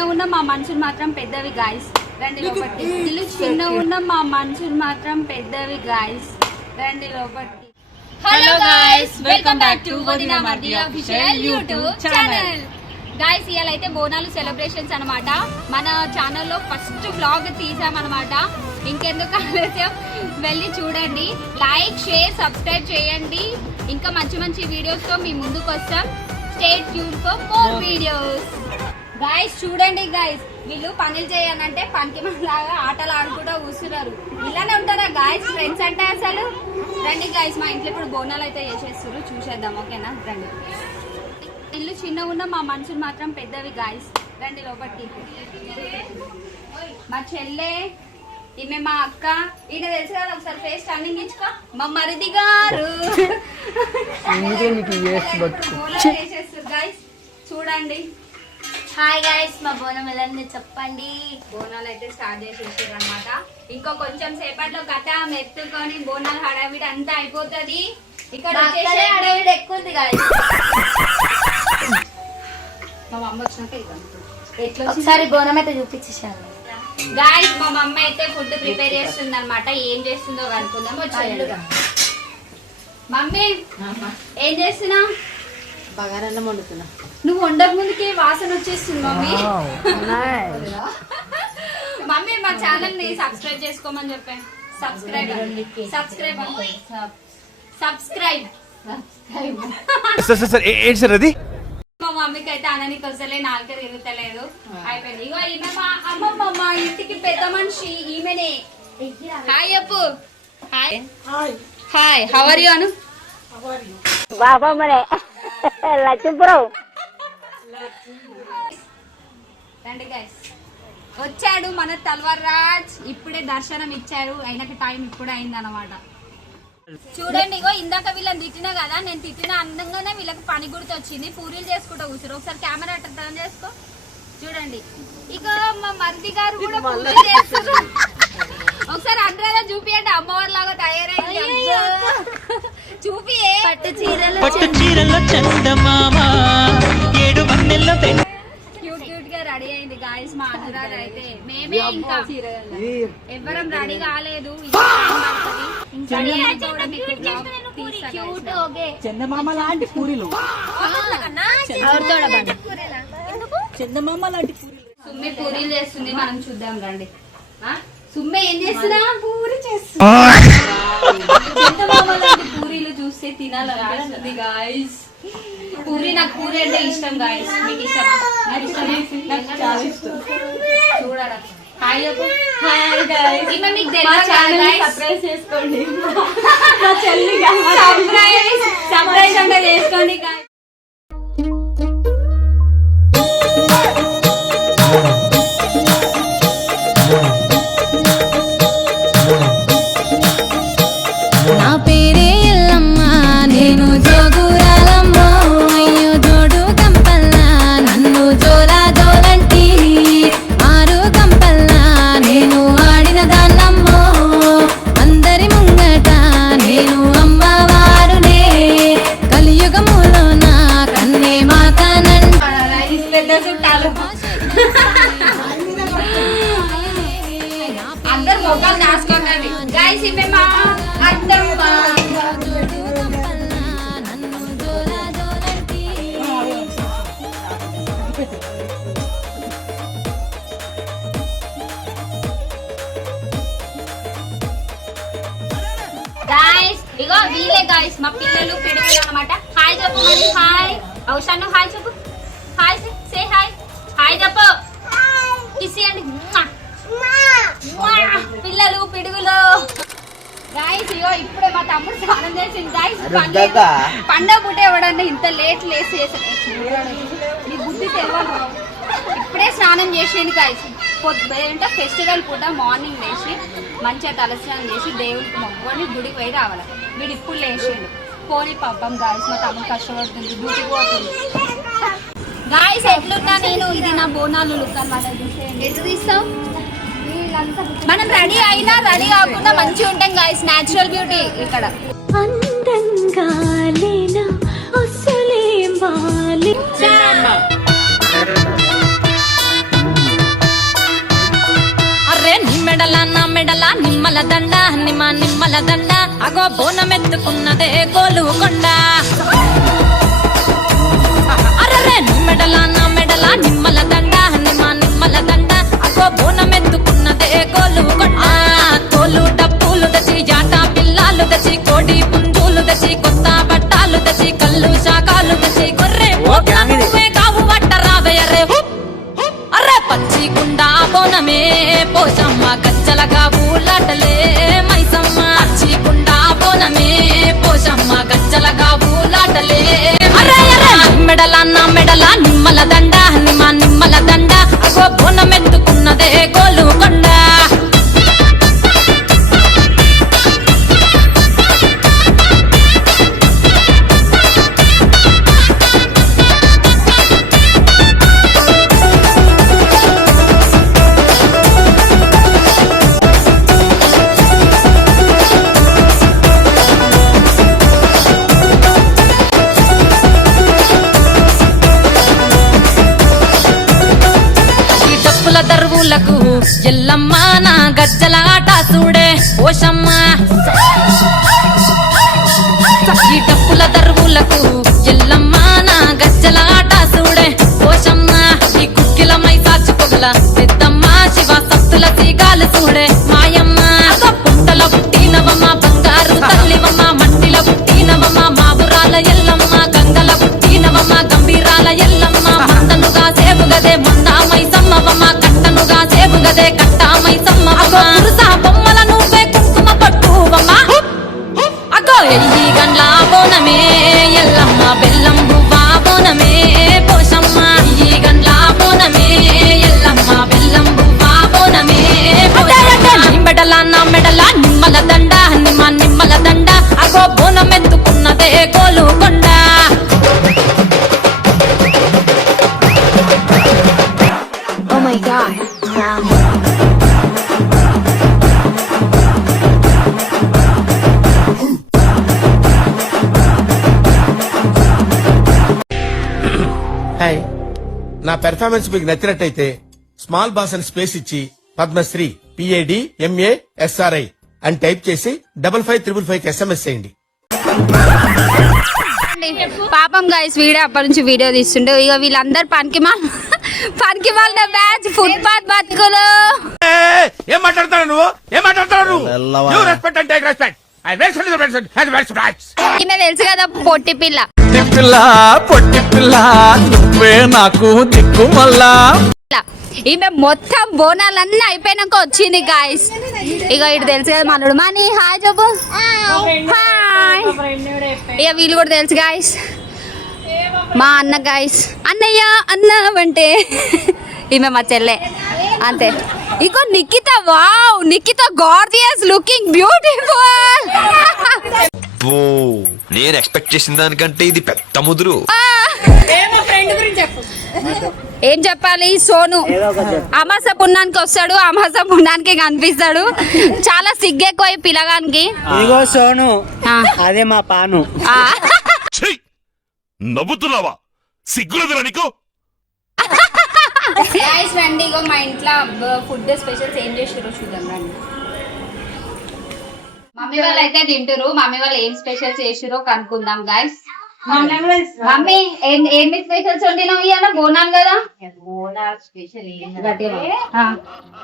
చిన్న ఉన్న మా మనుషులు మాత్రం పెద్దవి గాయస్ రండి లోపలికి. ఇల్లు చిన్న ఉన్న మా మనుషులు మాత్రం పెద్దవి గాయస్ రండి లోపలికి. Hello guys, welcome back to వదినా మర్ది ఆఫీషియల్ యూట్యూబ్ ఛానల్. గాయస్ ఇవాళ అయితే బోనాలు సెలబ్రేషన్స్ అనమాట. మన ఛానల్లో ఫస్ట్ వ్లాగ్ తీసామన్నమాట. ఇంకెందుకు ఆలస్యం, వెళ్ళి చూడండి. లైక్, షేర్, సబ్స్క్రైబ్ చేయండి. ఇంకా మంచి మంచి వీడియోస్ తో మీ ముందుకు వస్తాం. Stay tune for more videos. Guys చూడండి గాయస్, వీళ్ళు పనులు చేయాలంటే పనికి మనలాగా ఆటలు ఆడుకుంటూ కూర్చున్నారు. ఇలానే ఉంటారా గాయస్ ఫ్రెండ్స్ అంటే అసలు. రండి గాయస్, మా ఇంట్లో ఇప్పుడు బోనాలు అయితే చేసేస్తారు, చూసేద్దాం ఓకేనా. రండి. ఇల్లు చిన్న ఉన్న మా మనుషులు మాత్రం పెద్దవి గాయస్ రండి లోపలికి. మా చెల్లె, ఈమె మా అక్క, ఈయన తెలుసు కదా, ఒకసారి ఫేస్ టర్నింగ్ ఇచ్చుకో. మా మరిది గారు చేసేస్తారు గాయస్ చూడండి. హాయ్ గైస్, మా బోనం ఎలా ఉంది చెప్పండి. బోనాలు అయితే స్టార్ట్ చేసేసారు అనమాట. ఇంకో కొంచెం సేపట్లో కథ ఎత్తుకొని బోనాలు హడావిడి అంతా అయిపోతుంది. ఇక్కడ హడావిడి ఎక్కువ ఉంది గైస్. మా మమ్మ వచ్చినాక ఒకసారి బోనం అయితే చూపించేసాను గాయస్. మా మమ్మ అయితే ఫుడ్ ప్రిపేర్ చేస్తుంది అనమాట. ఏం చేస్తుందో కనుక్కుందాం వచ్చి. మమ్మీ ఏం చేస్తున్నా? బగారన్నం వండుతున్నా. నువ్వు వండక ముందుకే వాసన వచ్చేస్తుంది మమ్మీ. మమ్మీ మా ఛానల్ ని సబ్స్క్రైబ్ చేసుకోమని చెప్పాను. సబ్స్క్రైబ్ సబ్స్క్రైబ్ సబ్స్క్రైబ్ అది మా మమ్మీకి అయితే అననికి వస్తలే, నాలుగు తిరుగుతలేదు. అయిపోయింది. ఇగో ఈమె మా అమ్మమ్మ, మా ఇంటికి పెద్ద మనిషి ఈమెనే. హాయ్ చెప్పు. Hi hi, how are you Anu. బాబా మరే లక్ష్మీపురం. రండి గైస్, వచ్చాడు మన తల్వార్ రాజ్. ఇప్పుడే దర్శనం ఇచ్చారు, అయినకి టైం ఇప్పుడే అయింది అనమాట. చూడండి, ఇగో ఇందాక వీళ్ళని తిట్టినా కదా, నేను తిట్టిన అందంగానే వీళ్ళకి పని గుర్తు వచ్చింది. పూరీలు చేసుకుంటా కూర్చోరు. ఒకసారి కెమెరా టర్న్ చేసుకో, చూడండి. ఇక మా మరిది గారు కూడా పూరీలు చేస్తారు. ఒకసారి అందరూ చూపియండి, అమ్మవారి లాగా తయారైంది. చూపి పట్టు చీరలో క్యూట్ క్యూట్ గా రెడీ అయింది గాయస్. మా అనురాధ అయితే మేమే ఇంకా ఎవరం రెడీ కాలేదు. చందమామ లాంటి పూరీలు, చందమామ లాంటి పూరీలు. సుమ్మి పూరీలు చేస్తుంది, మనం చూద్దాం రండి. సుమ్మె ఏం చేస్తున్నా? పూరి చేస్తుంది. చందమామ లాంటి పూరీలు చూస్తే తినాలనిపిస్తుంది గాయస్. పూరి, నాకు పూరి అంటే ఇష్టం గాయస్. మీకు ఇష్టమా? నాకు ఇష్టమే, నాకు చాలా ఇష్టం. చూడరా. హాయ్ చెప్పు. Hi guys. ఈమె మీకు సర్ప్రైజ్ చేసుకోండి. సర్ప్రైజ్ అంటే చేసుకోండి గాయస్. నా పేరే ఎల్లమ్మ, నేను జోగురాలమ్మ. అయ్యో జోడు కంపల్లా, నన్ను జోలా జోలంటి. ఆరు కంపల్లా నేను ఆడిన దాన్నమ్మో. అందరి ముంగట నేను అమ్మవారునే. కలియుగములో నా కన్నే మాతానంట. పెద్ద చుట్టాలు అందరు మొక్కలు దాచుకోకండి గాయస్. ఇవే మా అత్తమ్మ. నన్ను జోలా జోలంటి. గాయస్ ఇగో వీలే గాయస్, మా పిల్లలు పిడుగులు అనమాట. హాయ్ చెప్పు. హాయ్ అవసరం. హాయ్ చెప్పు. Hi say hi. హాయ్ చెప్పు. కిసియండి పిల్లలు పిడుగులు. గాయస్ ఇగో ఇప్పుడే మా తమ్ముడు స్నానం చేసింది గాయస్. పండగ పూట ఎవడన్నా ఇంత లేట్ లేసి చేసాడు నీ బుద్ధి తెలియదు. ఇప్పుడే స్నానం చేసింది గాయస్. పొద్దుంటే ఫెస్టివల్ పూట మార్నింగ్ లేచి మంచిగా తలస్నానం చేసి దేవుడికి మొక్కుకొని గుడికి పోయి రావాలి. వీడు ఇప్పుడు లేచిండు. పోనీ పాపం గాయస్, మా తమ్ముడు కష్టపడుతుంది, డ్యూటీకి పోతుంది. గాయస్ ఎట్లున్నా నేను, ఇది నా బోనాలు లుక్ అనమాట. ఎటు తీస్తావు? మనం రెడీ అయినా రెడీ కాకుండా మంచిగా ఉంటాం గాయస్. న్యాచురల్ బ్యూటీ ఇక్కడ. అందంగా లేనా అసలే బాలే. నిమ్మల దండ నిమ్మల దండ అగో బోనమెత్తుకున్నదే గోలుకొండ అరరే నా మెడల నిమ్మల దండ నిమ్మల దండ అగో బోనమెత్తుకున్నదే గోలుకొండ తోలు డప్పులు దచి జాట పిల్లాలు దచి కోడి పుంజులు దచి కొత్త బట్టాలు దచి కళ్ళు శాఖలు దచి గొర్రె పోతమే కావు వట్ట రావయ్యరే అరే పచ్చి కుండ బోనమే పోషమ్మ గజ్జలగా ఊలాటలే మైసమ్మ పచ్చి కుండ బోనమే పోషమ్మ గజ్జలగా ఊలాటలే అరే నా మెడల నిమ్మల దండ నిమ్మల దండ అగో బోనమెత్తుకున్నదే గోలుకొండ దరువులకు ఎల్లమ్మ నా గజ్జల ఆట చూడే ఓషమ్మ ఈ డప్పుల దరువులకు ఎల్లమ్మ నా గజ్జల ఆట చూడే ఓషమ్మ ఈ కుక్కిల మై సాచి పొగల పెద్దమ్మ శివ సత్తుల తీగాలు చూడే మాయమ్మ పుట్టల పుట్టినవమ్మ బంగారు తల్లివమ్మ మట్టిల పుట్టినవమ్మ మాబురాల ఎల్లమ్మ గంగల పుట్టినవమ్మ గంభీరాల ఎల్లమ్మ మందనుగా సేపుగదే మందామై సమ్మవమ్మ కట్టనుగా సేపుగదే కట్టామై సమ్మవమ్మ పురుసా బొమ్మల నువ్వే కుంకుమ పట్టువమ్మ అగో ఎయ్యి గండ్ల బోనమే ఎల్లమ్మ బెల్లం బువ్వా బోనమే పోషమ్మ ఎయ్యి గండ్ల బోనమే ఎల్లమ్మ బెల్లం బువ్వా బోనమే నా మెడల నిమ్మల దండ నిమ్మల దండ అగో బోనమెత్తుకున్నదే గోలుకొండ హాయ్, నా పెర్ఫార్మెన్స్ మీకు నచ్చినట్టయితే స్మాల్ బాస్ అని స్పేస్ ఇచ్చి పద్మశ్రీ PAD MA SRI అని టైప్ చేసి 5555 SMS చేయండి. పాపం గైస్ వీడియో అప్పటి నుంచి వీడియో తీస్తుండే ఇక వీళ్ళందరు పనికి మాలిన బ్యాచ్ ఫుట్పాత్ బతుకులు. ఏం మాట్లాడతావు నువ్వు? You respect and take respect. I respect the respect and respect. ఈమె తెలుసు కదా పొట్టి పిల్ల పొట్టి పిల్ల నువ్వే నాకు దిక్కు మళ్ళా. ఈమె మొత్తం బోనాలన్నీ అయిపోయినాక వచ్చింది గాయస్. ఇక ఇటు తెలుసు కదా మనోడు మనీ హాయ్ చెప్పు హాయ్. ఇక వీళ్ళు కూడా తెలుసు గాయస్ మా అన్న గాయస్ అన్నయ్య అన్నవంటే ఈమె మా చెల్లె అంతే. ఇగో Nikhita wow Nikhita gorgeous looking beautiful. నేను ఎక్స్పెక్ట్ చేసిన దానికంటే ఇది పెద్ద ముదురు. ఏం చెప్పాలి సోను అమాస పుణ్యానికి వస్తాడు అమాస పుణ్యానికి కనిపిస్తాడు. చాలా సిగ్గెక్కువ ఈ పిల్లగానికి. ఇగో సోను అదే మా పాను. నవ్వుతున్నావా? సిగ్గులేదురా నీకు? గైస్ రండి ఇగో మా ఇంట్లో ఫుడ్ స్పెషల్స్ ఏం చేసారో చూద్దాం రండి. మమ్మీ వాళ్ళు అయితే తింటారు. మమ్మీ వాళ్ళు ఏం స్పెషల్స్ చేసారో కనుక్కుందాం గైస్. మమ్మీ ఏంటి స్పెషల్స్ వండినావు ఇవాళ? బోనాలు కదా. బోనాలు స్పెషల్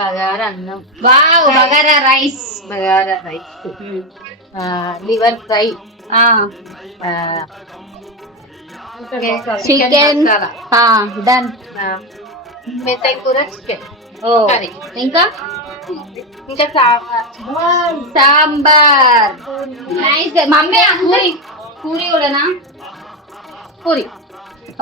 బగారా అన్నం, bagara rice, liver fry, chicken డన్, మెత్తై కూర, చికెన్ కర్రీ, ఇంకా సాంబార్. Nice mummy. పూరి పూరి కూడానా? Puri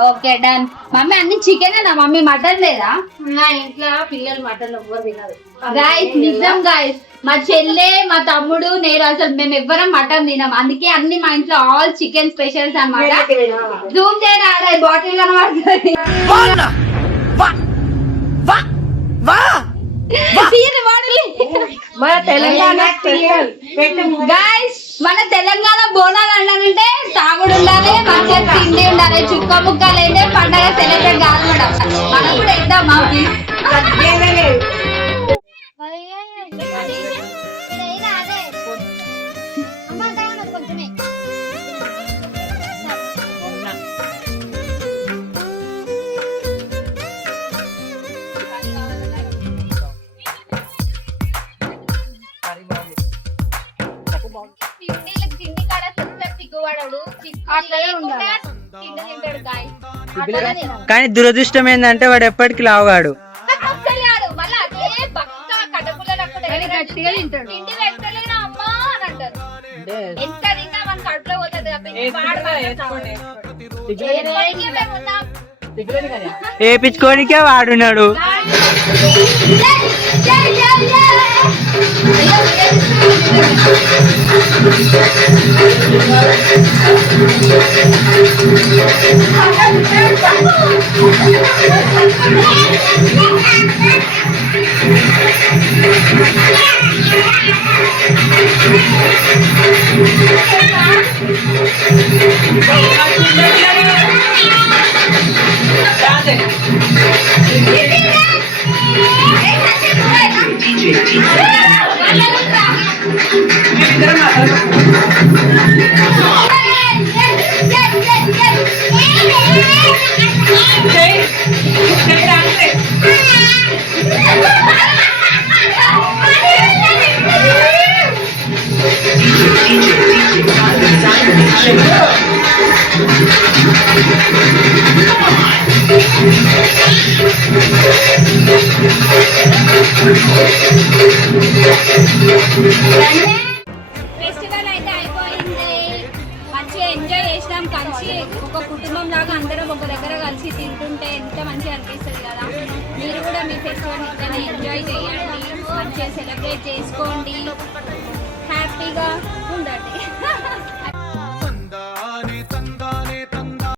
okay done. మమ్మీ అన్ని చికెనేనా మమ్మీ? మటన్ లేదా? నా ఇంట్లో పిల్లలు మటన్ ఎవ్వరు తినరు గాయస్. నిజం గాయస్ మా చెల్లె మా తమ్ముడు నేను అసలు మేము ఎవ్వరం మటన్ తినాం. అందుకే అన్ని మా ఇంట్లో ఆల్ చికెన్ స్పెషల్స్ అన్నమాట. జూమ్ చేయరా బాటిల్ కనబడుతుంది. గైస్ మన తెలంగాణ బోనాలు అన్నానంటే తాగుడు ఉండాలి, మంచిగా తిండి ఉండాలి, చుక్క ముక్కలు అయితే పండగ సెలబ్రేట్ కాదు మేడం. మనం కూడా ఇద్దాం మాకి. అట్లనే ఉండాలి. తిండి తింటాడు guys. అట్లనే తినాలి. కానీ దురదృష్టం ఏంటంటే వాడు ఎప్పటికీ లావుగాడు. అస్సలు కాదు. మళ్ళా అదే పక్కా కడుపులో నాకు గట్టిగా తింటాడు. తిండి పెట్టలేనా అమ్మా అని అంటారు. ఎంత తిన్నా మన కడుపులో పోతుంది కాబట్టి వాడు ఎప్పటికీ మేము ఉన్నాం. వేపించుకోనికే వాడున్నాడు. ఫెస్టివల్ అయితే అయిపోయింది. మంచిగా ఎంజాయ్ చేసినాం. కలిసి ఒక కుటుంబం లాగా అందరం ఒక దగ్గర కలిసి తింటుంటే ఎంత మంచిగా అనిపిస్తుంది కదా. మీరు కూడా మీ ఫెస్టివల్ ఇట్లా ఎంజాయ్ చేయండి, మంచిగా సెలబ్రేట్ చేసుకోండి.